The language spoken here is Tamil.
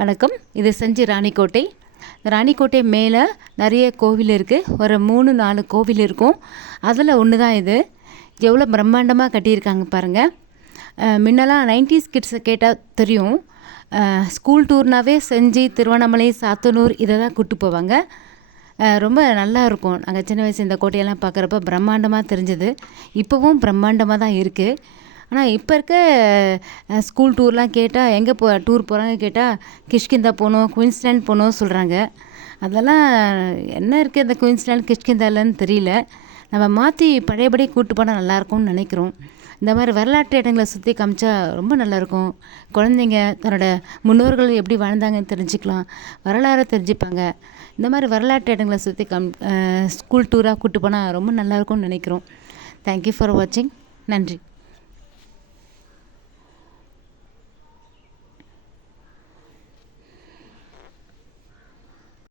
வணக்கம். இது செஞ்சி ராணிக்கோட்டை. ராணிக்கோட்டை மேலே நிறைய கோவில் இருக்குது. ஒரு 3-4 கோவில் இருக்கும். அதில் ஒன்று தான் இது. எவ்வளோ பிரம்மாண்டமாக கட்டியிருக்காங்க பாருங்கள். முன்னெல்லாம் 90s கிட்ஸை கேட்டால் தெரியும். ஸ்கூல் டூர்னாவே செஞ்சி, திருவண்ணாமலை, சாத்தனூர் இதை தான் கூப்பிட்டு போவாங்க. ரொம்ப நல்லா இருக்கும். நாங்கள் சின்ன வயசு இந்த கோட்டையெல்லாம் பார்க்குறப்ப பிரம்மாண்டமாக தெரிஞ்சது. இப்போவும் பிரம்மாண்டமாக தான் இருக்குது. ஆனால் இப்போ இருக்க ஸ்கூல் டூர்லாம் கேட்டால் எங்கே டூர் போகிறாங்க கேட்டால் கிஷ்கிந்தா போகணும், குயின்ஸ்லேண்ட் போகணும் சொல்கிறாங்க. அதெல்லாம் என்ன இருக்குது அந்த குயின்ஸ்லேண்ட் கிஷ்கிந்தாலன்னு தெரியல. நம்ம மாற்றி பழையபடி கூப்பிட்டு போனால் நல்லாயிருக்கும்னு நினைக்கிறோம். இந்த மாதிரி வரலாற்று இடங்களை சுற்றி காமிச்சா ரொம்ப நல்லாயிருக்கும். குழந்தைங்க தன்னோட முன்னோர்கள் எப்படி வாழ்ந்தாங்கன்னு தெரிஞ்சுக்கலாம், வரலாறை தெரிஞ்சுப்பாங்க. இந்த மாதிரி வரலாற்று இடங்களை சுற்றி ஸ்கூல் டூராக கூப்பிட்டு போனால் ரொம்ப நல்லாயிருக்கும்னு நினைக்கிறோம். தேங்க்யூ ஃபார் வாட்சிங். நன்றி.